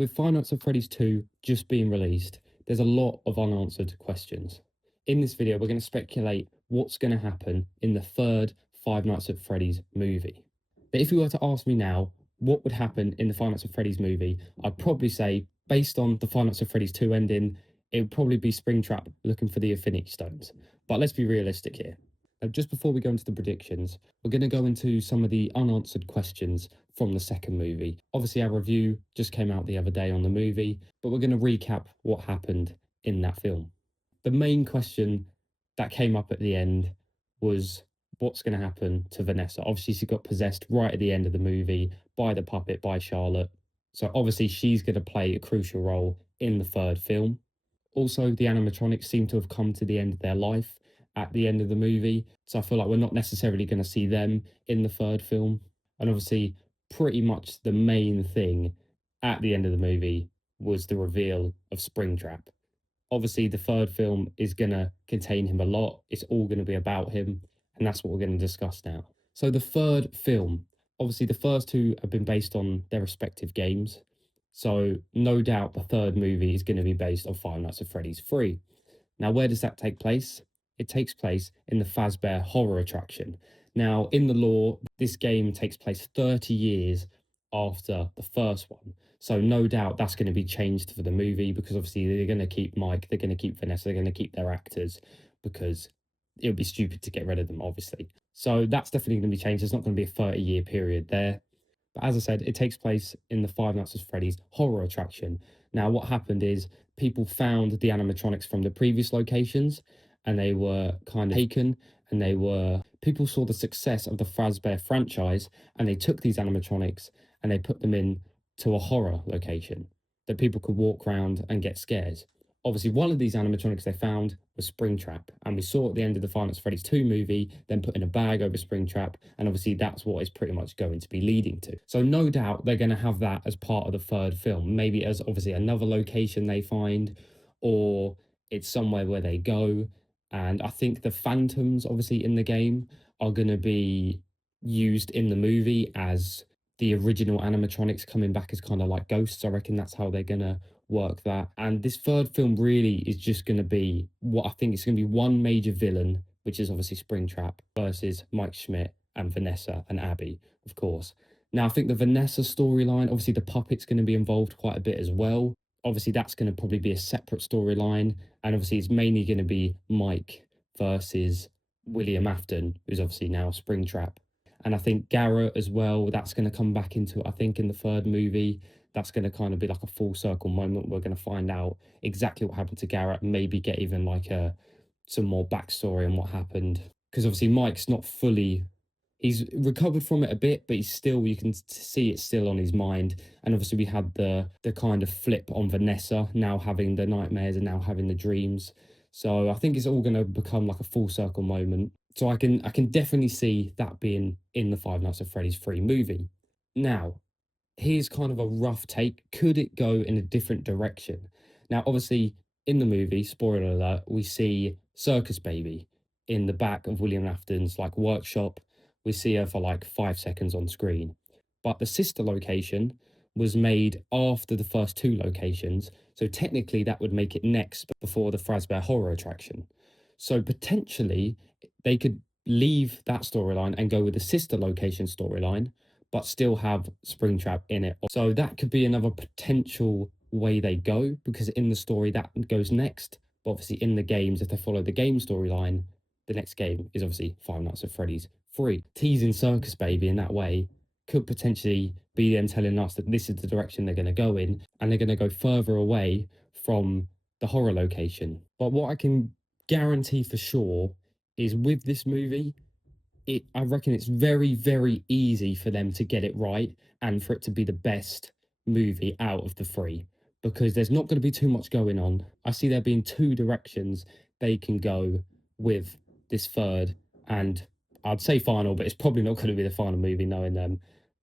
With Five Nights at Freddy's 2 just being released, there's a lot of unanswered questions. In this video, we're going to speculate what's going to happen in the third Five Nights at Freddy's movie. But if you were to ask me now, what would happen in the Five Nights at Freddy's movie, I'd probably say, based on the Five Nights at Freddy's 2 ending, it would probably be Springtrap looking for the Infinity Stones. But let's be realistic here. Just before we go into the predictions, we're going to go into some of the unanswered questions from the second movie. Obviously, our review just came out the other day on the movie, but we're going to recap what happened in that film. The main question that came up at the end was what's going to happen to Vanessa. Obviously, she got possessed right at the end of the movie by the puppet, by Charlotte. So obviously, she's going to play a crucial role in the third film. Also, the animatronics seem to have come to the end of their life at the end of the movie. So I feel like we're not necessarily going to see them in the third film. And obviously, pretty much the main thing at the end of the movie was the reveal of Springtrap. Obviously, the third film is going to contain him a lot. It's all going to be about him. And that's what we're going to discuss now. So, the third film, obviously, the first two have been based on their respective games. So, no doubt the third movie is going to be based on Five Nights at Freddy's 3. Now, where does that take place? It takes place in the Fazbear Horror Attraction. Now, in the lore, this game takes place 30 years after the first one. So no doubt that's going to be changed for the movie because obviously they're going to keep Mike, they're going to keep Vanessa, they're going to keep their actors because it would be stupid to get rid of them, obviously. So that's definitely going to be changed. There's not going to be a 30-year period there. But as I said, it takes place in the Five Nights at Freddy's horror attraction. Now, what happened is people found the animatronics from the previous locations and they were kind of taken and people saw the success of the Fazbear franchise and they took these animatronics and they put them in to a horror location that people could walk around and get scares. Obviously, one of these animatronics they found was Springtrap, and we saw at the end of the Five Nights at Freddy's 2 movie, then put in a bag over Springtrap, and obviously that's what it's pretty much going to be leading to. So no doubt they're going to have that as part of the third film, maybe as obviously another location they find, or it's somewhere where they go. And I think the phantoms, obviously, in the game are going to be used in the movie as the original animatronics coming back as kind of like ghosts. I reckon that's how they're going to work that. And this third film really is just going to be what I think it's going to be one major villain, which is obviously Springtrap versus Mike Schmidt and Vanessa and Abby, of course. Now, I think the Vanessa storyline, obviously the puppet's going to be involved quite a bit as well. Obviously, that's going to probably be a separate storyline. And obviously, it's mainly going to be Mike versus William Afton, who's obviously now Springtrap. And I think Garrett as well, that's going to come back into it, I think, in the third movie. That's going to kind of be like a full circle moment. We're going to find out exactly what happened to Garrett, maybe get even like some more backstory on what happened. Because obviously Mike's not fully, he's recovered from it a bit, but he's still, you can see it's still on his mind. And obviously we had the kind of flip on Vanessa, now having the nightmares and now having the dreams. So I think it's all going to become like a full circle moment. So I can definitely see that being in the Five Nights at Freddy's 3 movie. Now, here's kind of a rough take. Could it go in a different direction? Now, obviously, in the movie, spoiler alert, we see Circus Baby in the back of William Afton's like workshop. We see her for like 5 seconds on screen. But the sister location was made after the first two locations. So technically that would make it next before the Fazbear horror attraction. So potentially they could leave that storyline and go with the sister location storyline, but still have Springtrap in it. So that could be another potential way they go, because in the story that goes next. But obviously in the games, if they follow the game storyline, the next game is obviously Five Nights at Freddy's 3. Teasing Circus Baby in that way could potentially be them telling us that this is the direction they're going to go in, and they're going to go further away from the horror location. But what I can guarantee for sure is with this movie, I reckon it's very, very easy for them to get it right and for it to be the best movie out of the three, because there's not going to be too much going on. I see there being two directions they can go with this third, and I'd say final, but it's probably not going to be the final movie knowing them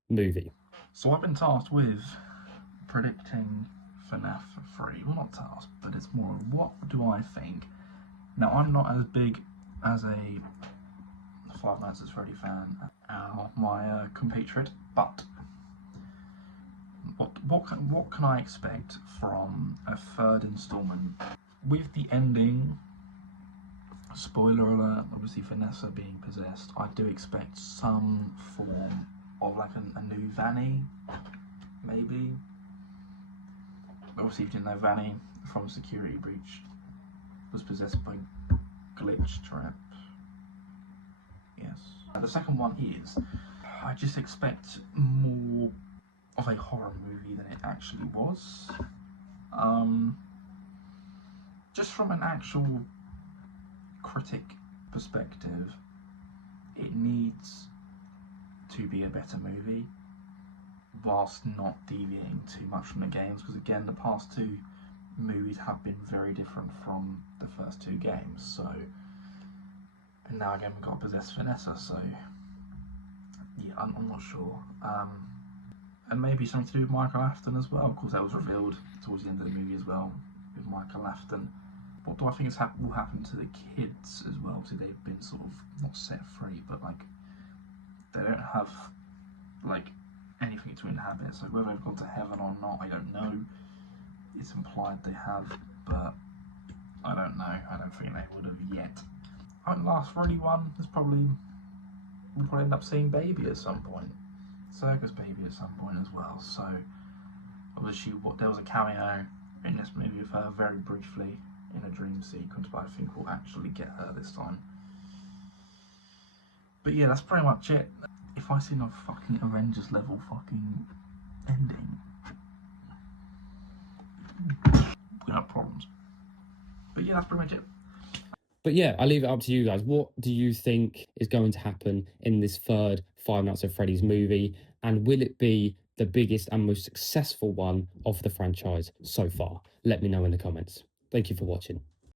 movie. So I've been tasked with predicting Fnaf 3. Well, not tasked, but it's more what do I think. Now, I'm not as big as a Five Nights at Freddy fan as my compatriot, but what can I expect from a third installment with the ending? Spoiler alert, obviously Vanessa being possessed. I do expect some form of like a new Vanny, maybe. Obviously, if you didn't know, Vanny from Security Breach was possessed by Glitch Trap. Yes. The second one is, I just expect more of a horror movie than it actually was. Just from an actual critic perspective, it needs to be a better movie whilst not deviating too much from the games, because again, the past two movies have been very different from the first two games. So, and now again, we've got Possessed Vanessa, so yeah, I'm not sure. And maybe something to do with Michael Afton as well. Of course, that was revealed towards the end of the movie as well with Michael Afton. What do I think will happen to the kids as well? So they've been sort of not set free, but like they don't have like anything to inhabit. So whether they've gone to heaven or not, I don't know. It's implied they have, but I don't know. I don't think they would have yet. I think the last really one is we'll probably end up seeing Baby at some point. Circus Baby at some point as well. So obviously, there was a cameo in this movie of her very briefly in a dream sequence, but I think we'll actually get her this time. But yeah, that's pretty much it. If I see no fucking Avengers level fucking ending, we're gonna have problems. But yeah, that's pretty much it. But yeah, I leave it up to you guys. What do you think is going to happen in this third Five Nights at Freddy's movie? And will it be the biggest and most successful one of the franchise so far? Let me know in the comments. Thank you for watching.